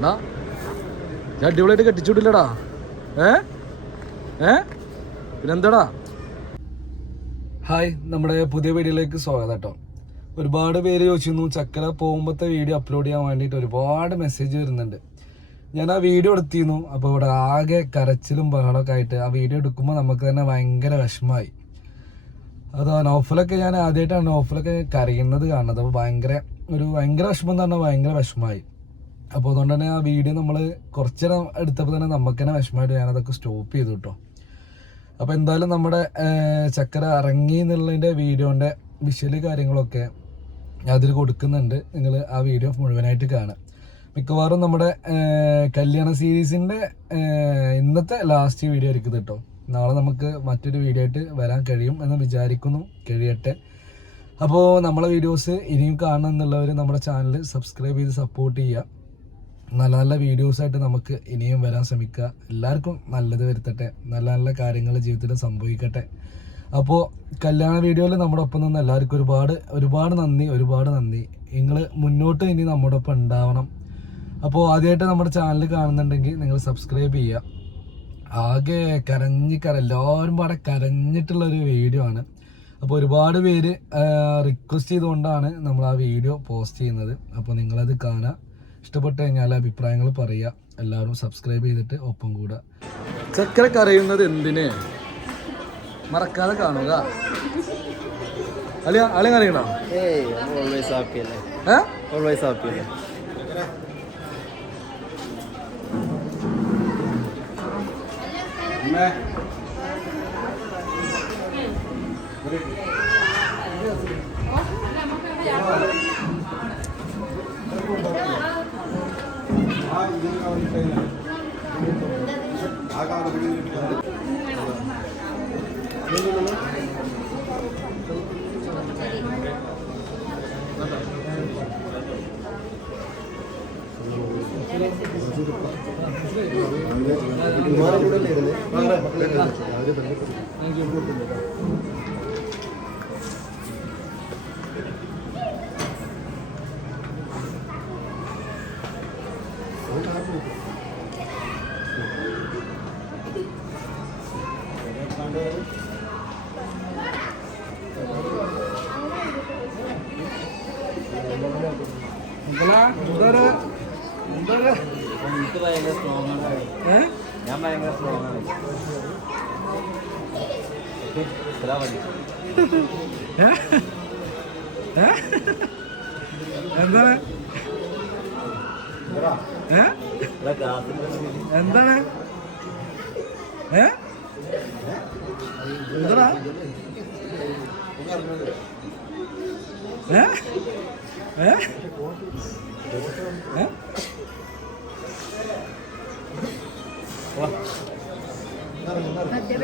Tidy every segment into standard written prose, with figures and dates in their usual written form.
എടാ ഞാൻ അടിപൊളിയായിട്ട് കെട്ടിച്ചുവിടില്ലടാ. പിന്നെന്താടാ? ഹായ്, നമ്മുടെ പുതിയ വീഡിയോയിലേക്ക് സ്വാഗതം കേട്ടോ. ഒരുപാട് പേര് ചോദിച്ചിരുന്നു ചക്കര പോകുമ്പോഴത്തെ വീഡിയോ അപ്ലോഡ് ചെയ്യാൻ വേണ്ടിയിട്ട്. ഒരുപാട് മെസ്സേജ് വരുന്നുണ്ട്. ഞാൻ ആ വീഡിയോ എടുത്തിരുന്നു. അപ്പോൾ ഇവിടെ ആകെ കരച്ചിലും ബഹളമൊക്കെ ആയിട്ട് ആ വീഡിയോ എടുക്കുമ്പോൾ നമുക്ക് തന്നെ ഭയങ്കര വിഷമമായി. അത് നൗഫലൊക്കെ ഞാൻ ആദ്യമായിട്ടാണ് നൗഫലൊക്കെ കരയുന്നത് കാണുന്നത്. അപ്പോൾ ഭയങ്കര വിഷമം എന്ന് പറഞ്ഞാൽ ഭയങ്കര വിഷമമായി. അപ്പോൾ അതുകൊണ്ട് തന്നെ ആ വീഡിയോ നമ്മൾ കുറച്ച് നേരം എടുത്തപ്പോൾ തന്നെ നമുക്ക് തന്നെ വിഷമമായിട്ട് ഞാനതൊക്കെ സ്റ്റോപ്പ് ചെയ്തു കേട്ടോ. അപ്പോൾ എന്തായാലും നമ്മുടെ ചക്കര ഇറങ്ങി എന്നുള്ളതിൻ്റെ വീഡിയോൻ്റെ വിഷ്വല് കാര്യങ്ങളൊക്കെ അതിൽ കൊടുക്കുന്നുണ്ട്. നിങ്ങൾ ആ വീഡിയോ മുഴുവനായിട്ട് കാണുക. മിക്കവാറും നമ്മുടെ കല്യാണ സീരീസിൻ്റെ ഇന്നത്തെ ലാസ്റ്റ് വീഡിയോ ആയിരിക്കും കേട്ടോ. നാളെ നമുക്ക് മറ്റൊരു വീഡിയോ ആയിട്ട് വരാൻ കഴിയും എന്ന് വിചാരിക്കുന്നു. കഴിയട്ടെ. അപ്പോൾ നമ്മളെ വീഡിയോസ് ഇനിയും കാണണം എന്നുള്ളവർ നമ്മുടെ ചാനൽ സബ്സ്ക്രൈബ് ചെയ്ത് സപ്പോർട്ട് ചെയ്യുക. നല്ല നല്ല വീഡിയോസായിട്ട് നമുക്ക് ഇനിയും വരാൻ ശ്രമിക്കുക. എല്ലാവർക്കും നല്ലത് വരുത്തട്ടെ. നല്ല നല്ല കാര്യങ്ങൾ ജീവിതത്തിൽ സംഭവിക്കട്ടെ. അപ്പോൾ കല്യാണ വീഡിയോയിൽ നമ്മുടെ ഒപ്പം നിന്ന് എല്ലാവർക്കും ഒരുപാട് നന്ദി. നിങ്ങൾ മുന്നോട്ട് ഇനി നമ്മുടെ ഒപ്പം ഉണ്ടാവണം. അപ്പോൾ ആദ്യമായിട്ട് നമ്മുടെ ചാനൽ കാണുന്നുണ്ടെങ്കിൽ നിങ്ങൾ സബ്സ്ക്രൈബ് ചെയ്യുക. ആകെ എല്ലാവരും പാടെ കരഞ്ഞിട്ടുള്ളൊരു വീഡിയോ ആണ്. അപ്പോൾ ഒരുപാട് പേര് റിക്വസ്റ്റ് ചെയ്തുകൊണ്ടാണ് നമ്മൾ ആ വീഡിയോ പോസ്റ്റ് ചെയ്യുന്നത്. അപ്പോൾ നിങ്ങളത് കാണുക. ഇഷ്ടപ്പെട്ട് കഴിഞ്ഞാൽ അഭിപ്രായങ്ങൾ പറയുക. എല്ലാവരും സബ്സ്ക്രൈബ് ചെയ്തിട്ട് ഒപ്പം കൂടുക. ചക്കര കരയുന്നത് എന്തിന് മറക്കാതെ കാണുക. അളിയ കരയണോ? എന്താണ്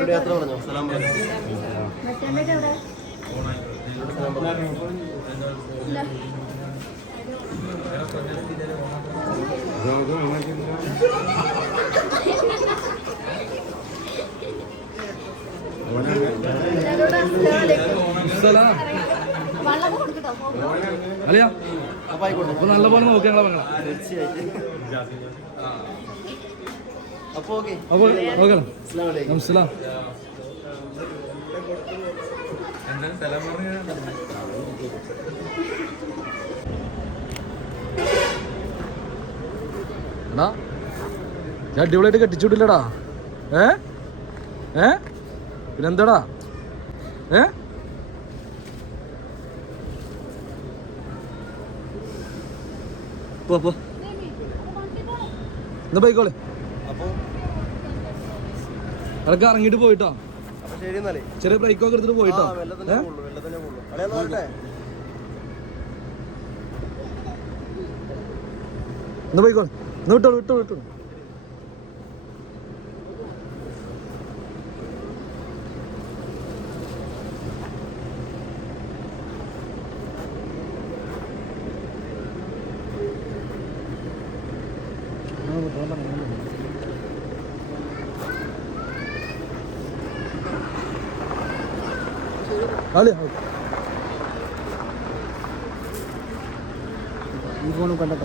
യാത്ര പറഞ്ഞോ. അല്ലയാ അപ്പൊ നല്ലപോലെ നോക്കി ഞങ്ങളെ മകളെ. അപ്പൊ നമസ്കാരം. എടാ ഞാൻ അടിപൊളിയായിട്ട് കെട്ടിച്ചുവിടില്ലടാ. പിന്നെന്താടാ? എന്നാ പോയിക്കോളെ. അതൊക്കെ ഇറങ്ങിട്ട് പോയിട്ടോ. ചെറിയ ബ്രേക്കൊക്കെ എടുത്തിട്ട് പോയിട്ടോ. എന്നാ പോയിക്കോളെ. വിട്ടോളൂ. ഈ ഫോൺ കണ്ടോ?